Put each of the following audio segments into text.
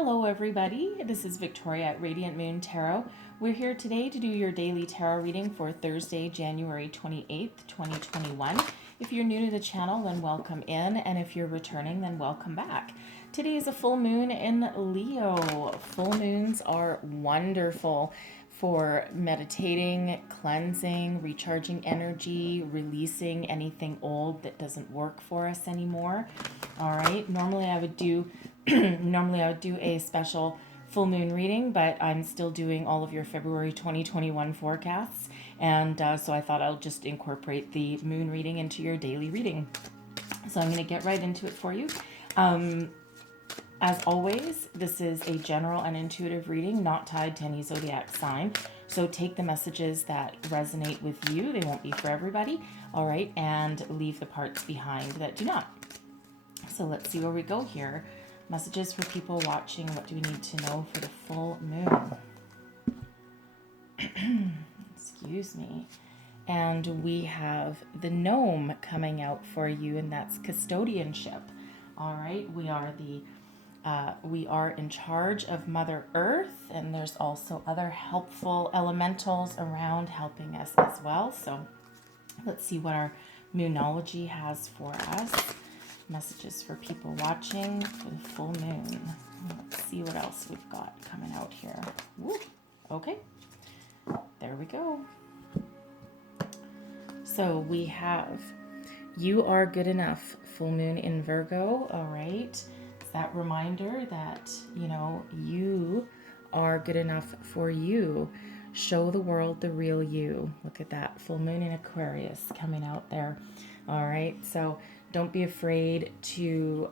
Hello everybody, this is Victoria at Radiant Moon Tarot. We're here today to do your daily tarot reading for Thursday, January 28th, 2021. If you're new to the channel, then welcome in, and if you're returning, then welcome back. Today is a full moon in Leo. Full moons are wonderful for meditating, cleansing, recharging energy, releasing anything old that doesn't work for us anymore. All right, normally I would do a special full moon reading, but I'm still doing all of your February 2021 forecasts, and so I thought I'll just incorporate the moon reading into your daily reading. So I'm going to get right into it for you. As always, this is a general and intuitive reading, not tied to any zodiac sign. So take the messages that resonate with you. They won't be for everybody. All right, and leave the parts behind that do not. So let's see where we go here. Messages for people watching. What do we need to know for the full moon? Excuse me. And we have the gnome coming out for you, and that's custodianship. All right, we are in charge of Mother Earth, and there's also other helpful elementals around helping us as well. So let's see what our moonology has for us. Messages for people watching for the full moon. Let's see what else we've got coming out here. Woo. Okay, there we go. So we have, you are good enough, full moon in Virgo. All right, it's that reminder that, you are good enough for you. Show the world the real you. Look at that, full moon in Aquarius coming out there. All right, so don't be afraid to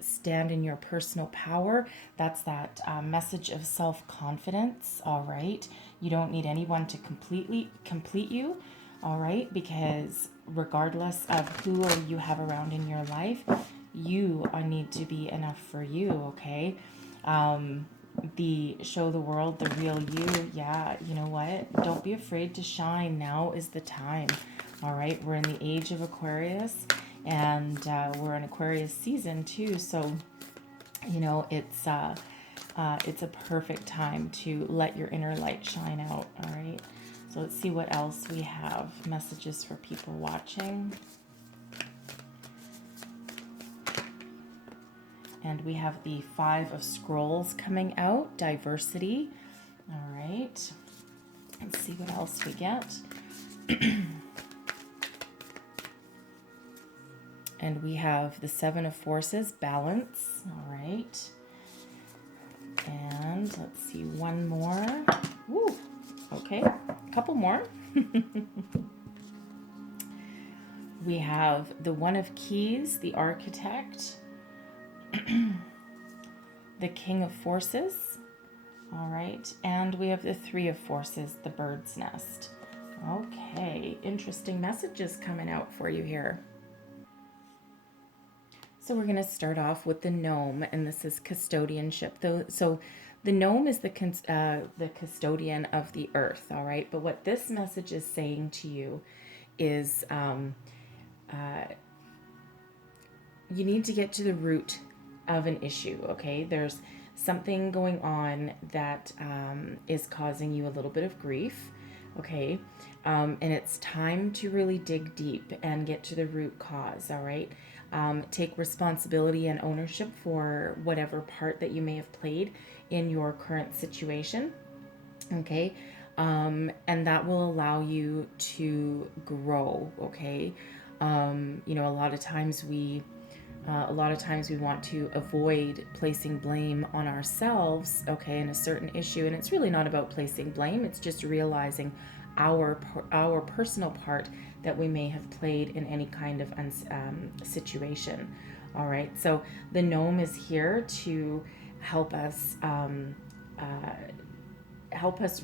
stand in your personal power. That's that message of self-confidence, all right? You don't need anyone to complete you, all right? Because regardless of who you have around in your life, you need to be enough for you, okay? The show the world the real you. Yeah, you know what? Don't be afraid to shine. Now is the time. All right, we're in the age of Aquarius, and we're in Aquarius season too. So, it's a perfect time to let your inner light shine out. All right. So let's see what else we have. Messages for people watching. And we have the Five of Scrolls coming out, diversity. All right. Let's see what else we get. And we have the Seven of Forces, balance. All right. And let's see, one more. Woo. Okay, a couple more. We have the One of Keys, the Architect. The King of Forces. All right. And we have the Three of Forces, the Bird's Nest. Okay, interesting messages coming out for you here. So we're going to start off with the gnome, and this is custodianship. So the gnome is the custodian of the earth, all right? But what this message is saying to you is you need to get to the root of an issue, okay? There's something going on that is causing you a little bit of grief, okay? And it's time to really dig deep and get to the root cause, all right? Take responsibility and ownership for whatever part that you may have played in your current situation, okay? And that will allow you to grow, okay? A lot of times we want to avoid placing blame on ourselves, okay, in a certain issue, and it's really not about placing blame. It's just realizing our personal part that we may have played in any kind of situation. All right, so the gnome is here to help us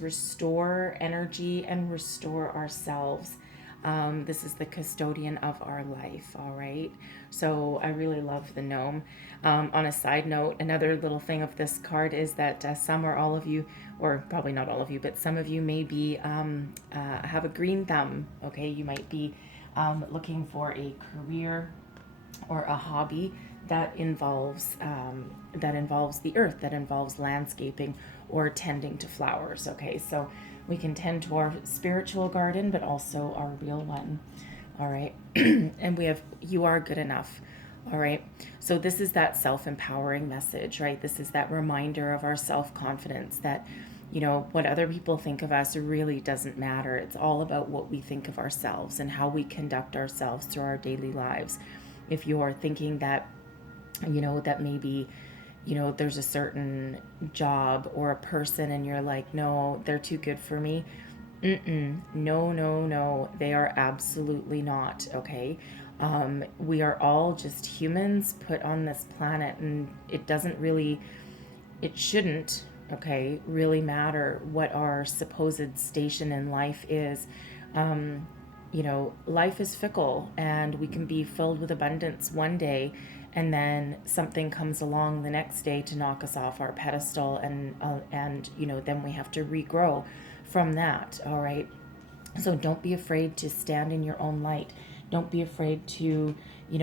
restore energy and restore ourselves. This is the custodian of our life, all right? So I really love the gnome. On a side note, another little thing of this card is that some or all of you, or probably not all of you, but some of you may be have a green thumb, okay? You might be looking for a career or a hobby that involves the earth, that involves landscaping or tending to flowers. Okay, so we can tend to our spiritual garden, but also our real one. All right, and we have you are good enough. All right, so this is that self-empowering message, right? This is that reminder of our self-confidence that, what other people think of us really doesn't matter. It's all about what we think of ourselves and how we conduct ourselves through our daily lives. If you're thinking that, that maybe, there's a certain job or a person and you're like, no, they're too good for me. No, no, no. They are absolutely not. Okay. We are all just humans put on this planet, and it shouldn't, okay, really matter what our supposed station in life is. Life is fickle, and we can be filled with abundance one day, and then something comes along the next day to knock us off our pedestal, and then we have to regrow from that. All right. So don't be afraid to stand in your own light. Don't be afraid to,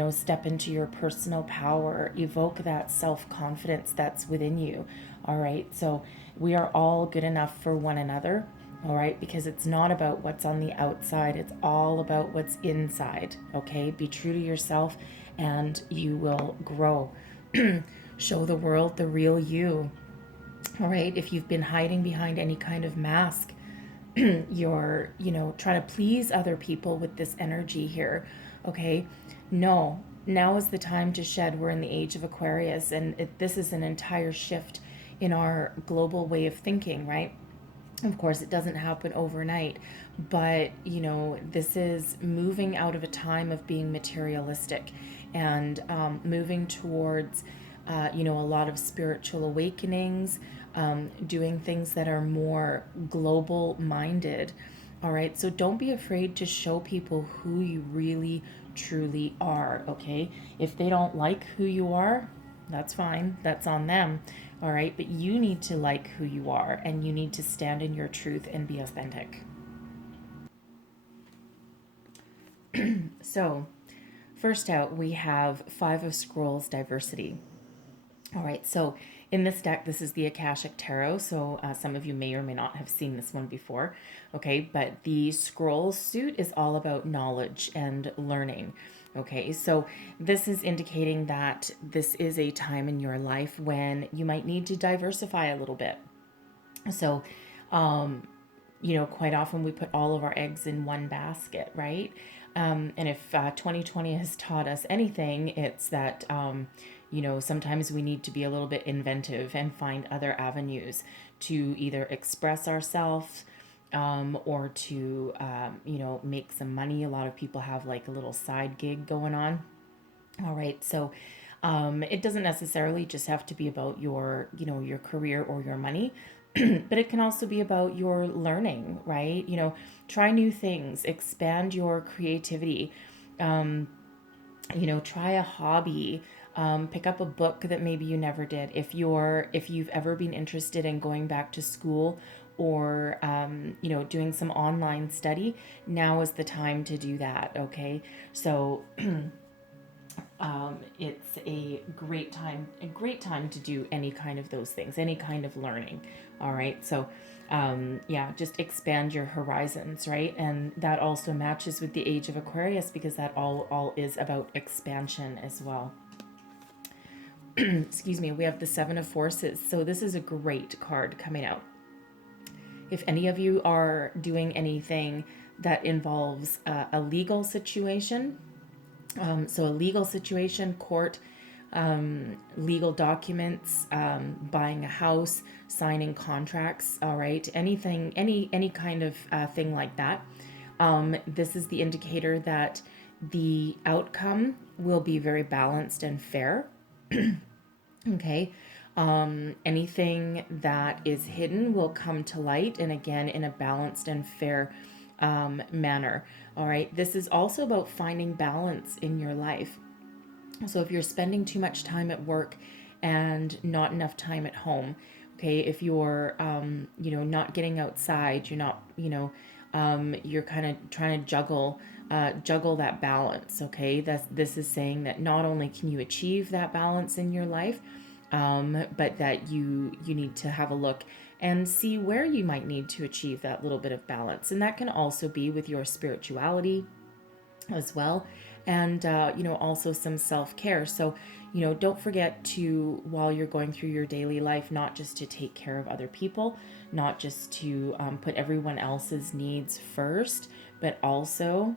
step into your personal power, evoke that self-confidence that's within you. All right. So we are all good enough for one another. All right. Because it's not about what's on the outside. It's all about what's inside. Okay. Be true to yourself and you will grow. Show the world the real you. All right. If you've been hiding behind any kind of mask, you're, trying to please other people with this energy here. Okay. No, now is the time to shed. We're in the age of Aquarius, and this is an entire shift in our global way of thinking, right? Of course, it doesn't happen overnight, but this is moving out of a time of being materialistic and moving towards, a lot of spiritual awakenings, doing things that are more global minded. All right, so don't be afraid to show people who you really truly are. Okay, if they don't like who you are, that's fine, that's on them. All right, but you need to like who you are, and you need to stand in your truth and be authentic. So first out, we have Five of Scrolls diversity. All right, so in this deck, this is the Akashic Tarot. So some of you may or may not have seen this one before. Okay, but the scroll suit is all about knowledge and learning. Okay, so this is indicating that this is a time in your life when you might need to diversify a little bit. So, quite often we put all of our eggs in one basket, right? And if 2020 has taught us anything, it's that, sometimes we need to be a little bit inventive and find other avenues to either express ourselves or to, make some money. A lot of people have like a little side gig going on. All right. So it doesn't necessarily just have to be about your career or your money, but it can also be about your learning, right? Try new things, expand your creativity, try a hobby, pick up a book that maybe you never did. If you've ever been interested in going back to school or, doing some online study, now is the time to do that. Okay. So, it's a great time to do any kind of those things, any kind of learning. All right. So, yeah, just expand your horizons, right? And that also matches with the age of Aquarius because that all is about expansion as well. Excuse me. We have the Seven of Forces. So this is a great card coming out. If any of you are doing anything that involves a legal situation, so a legal situation, court, legal documents, buying a house, signing contracts, all right, anything, any kind of thing like that. This is the indicator that the outcome will be very balanced and fair. Okay. Anything that is hidden will come to light, and again, in a balanced and fair manner. All right. This is also about finding balance in your life. So if you're spending too much time at work and not enough time at home, okay, if you're, not getting outside, you're not, you're kind of trying to juggle juggle that balance. Okay, this is saying that not only can you achieve that balance in your life, but that you need to have a look and see where you might need to achieve that little bit of balance. And that can also be with your spirituality as well, and also some self-care. So don't forget to, while you're going through your daily life, not just to take care of other people, not just to put everyone else's needs first, but also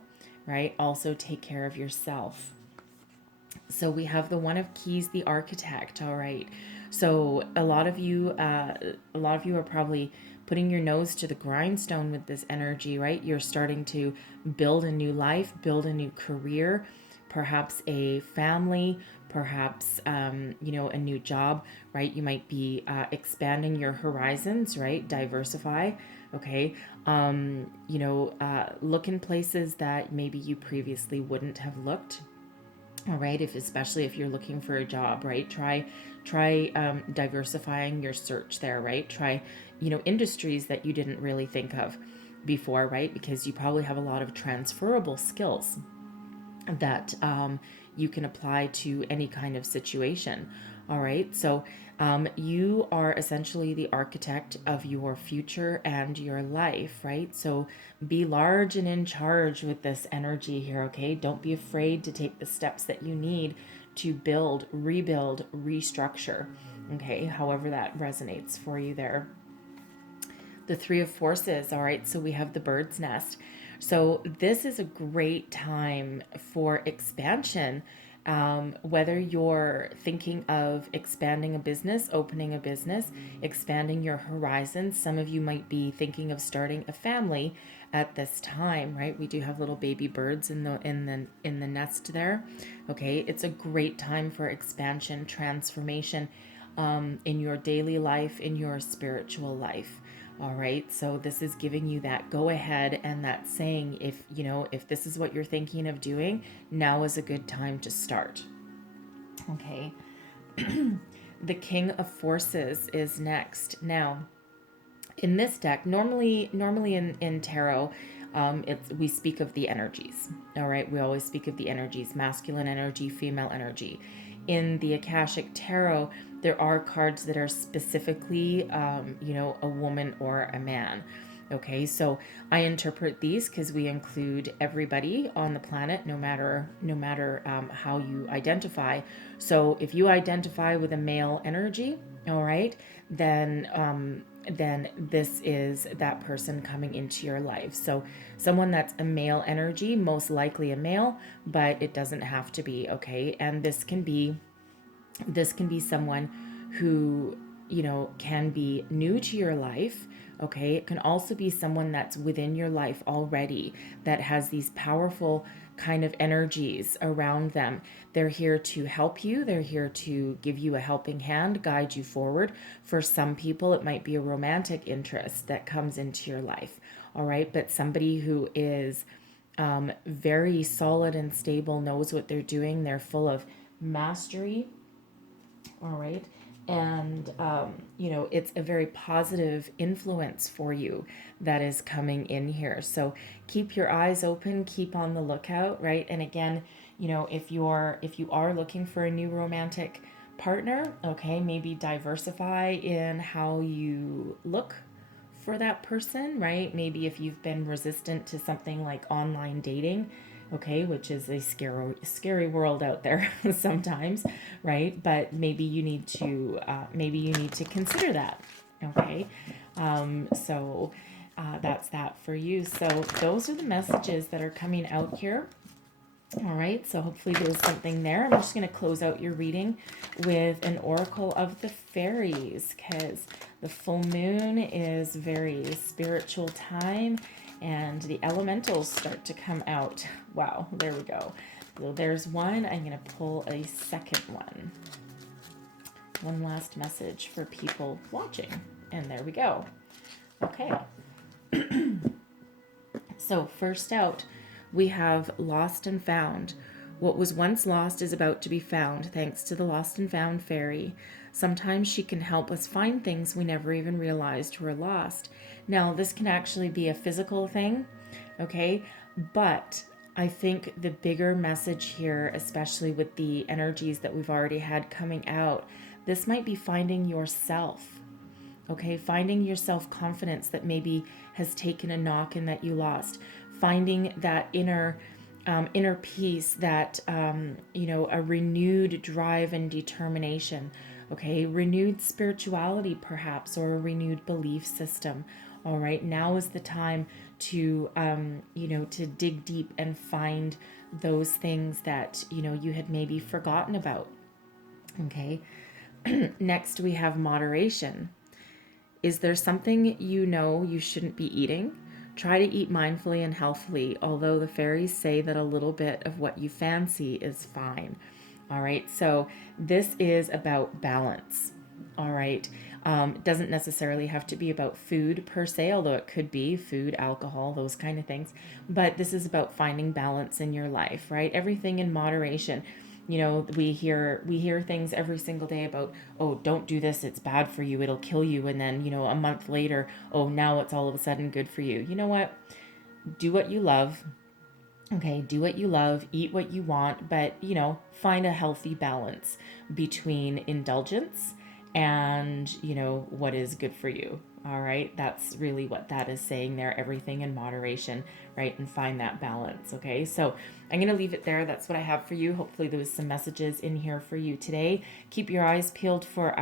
take care of yourself. So we have the One of Keys, the Architect. All right. So a lot of you are probably putting your nose to the grindstone with this energy, right? You're starting to build a new life, build a new career, perhaps a family, perhaps a new job, right? You might be expanding your horizons, right? Diversify. Okay. Look in places that maybe you previously wouldn't have looked. All right, especially if you're looking for a job, right? Try diversifying your search there, right? Try industries that you didn't really think of before, right? Because you probably have a lot of transferable skills that you can apply to any kind of situation. All right, so you are essentially the architect of your future and your life, right? So be large and in charge with this energy here, okay? Don't be afraid to take the steps that you need to build, rebuild, restructure, okay? However that resonates for you there. The Three of Forces, all right? So we have the bird's nest. So this is a great time for expansion. Whether you're thinking of expanding a business, opening a business, expanding your horizons. Some of you might be thinking of starting a family at this time, right? We do have little baby birds in the nest there. Okay, it's a great time for expansion, transformation in your daily life, in your spiritual life. All right, so this is giving you that go ahead and that saying, if this is what you're thinking of doing, now is a good time to start. Okay. The King of Forces is next. Now, in this deck, normally in tarot, we speak of the energies. All right, we always speak of the energies: masculine energy, female energy. In the Akashic Tarot, there are cards that are specifically, a woman or a man. Okay, so I interpret these because we include everybody on the planet, no matter how you identify. So if you identify with a male energy, all right, then this is that person coming into your life. So someone that's a male energy, most likely a male, but it doesn't have to be. Okay, and this can be someone who can be new to your life. Okay, it can also be someone that's within your life already, that has these powerful kind of energies around them. They're here to help you. They're here to give you a helping hand, guide you forward. For some people, it might be a romantic interest that comes into your life. All right, but somebody who is very solid and stable, knows what they're doing. They're full of mastery. All right. And, it's a very positive influence for you that is coming in here. So keep your eyes open, keep on the lookout, right? And again, if you are looking for a new romantic partner, okay, maybe diversify in how you look for that person, right? Maybe if you've been resistant to something like online dating, okay, which is a scary world out there sometimes, right? But maybe you need to consider that, okay? So that's that for you. So those are the messages that are coming out here. All right, so hopefully there was something there. I'm just going to close out your reading with an oracle of the fairies, because the full moon is very spiritual time and the elementals start to come out. Wow, there we go. So there's one. I'm going to pull a second one. One last message for people watching. And there we go. Okay. So first out, we have lost and found. What was once lost is about to be found, thanks to the lost and found fairy. Sometimes she can help us find things we never even realized were lost. Now, this can actually be a physical thing, okay? But I think the bigger message here, especially with the energies that we've already had coming out, this might be finding yourself. Okay, finding your self-confidence that maybe has taken a knock and that you lost. Finding that inner peace, that a renewed drive and determination. Okay, renewed spirituality perhaps, or a renewed belief system. All right, now is the time to to dig deep and find those things that you had maybe forgotten about. Okay. Next we have moderation. Is there something you shouldn't be eating? Try to eat mindfully and healthfully, although the fairies say that a little bit of what you fancy is fine. All right, so this is about balance. All right, it doesn't necessarily have to be about food per se, although it could be food, alcohol, those kind of things. But this is about finding balance in your life, right? Everything in moderation. We hear things every single day about, oh, don't do this, it's bad for you, it'll kill you, and then a month later, oh, now it's all of a sudden good for you. You know what? Do what you love. Okay, do what you love, eat what you want, but find a healthy balance between indulgence and what is good for you. All right, that's really what that is saying there. Everything in moderation, right? And find that balance. Okay, so I'm going to leave it there. That's what I have for you. Hopefully there was some messages in here for you today. Keep your eyes peeled for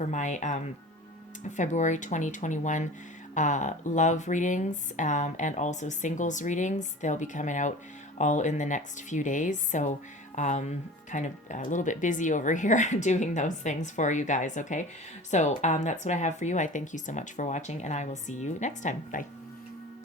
my February 2021 love readings, and also singles readings. They'll be coming out all in the next few days. So kind of a little bit busy over here doing those things for you guys. Okay. So that's what I have for you. I thank you so much for watching, and I will see you next time. Bye.